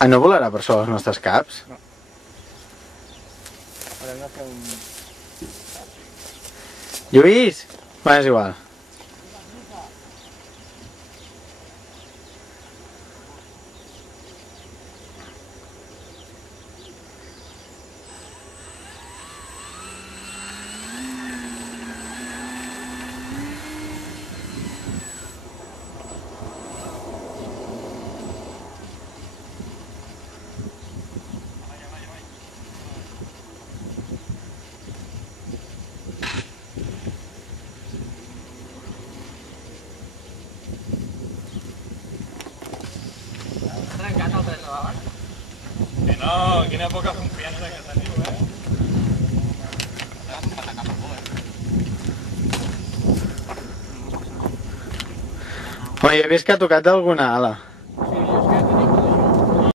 Ah, no volarà per sobre els nostres caps? No. Haurem de fer un... Lluís! Va, és igual. Trencat el tren de davant? Que no, quina poca confiança que teniu, Home, jo he vist que ha tocat alguna ala.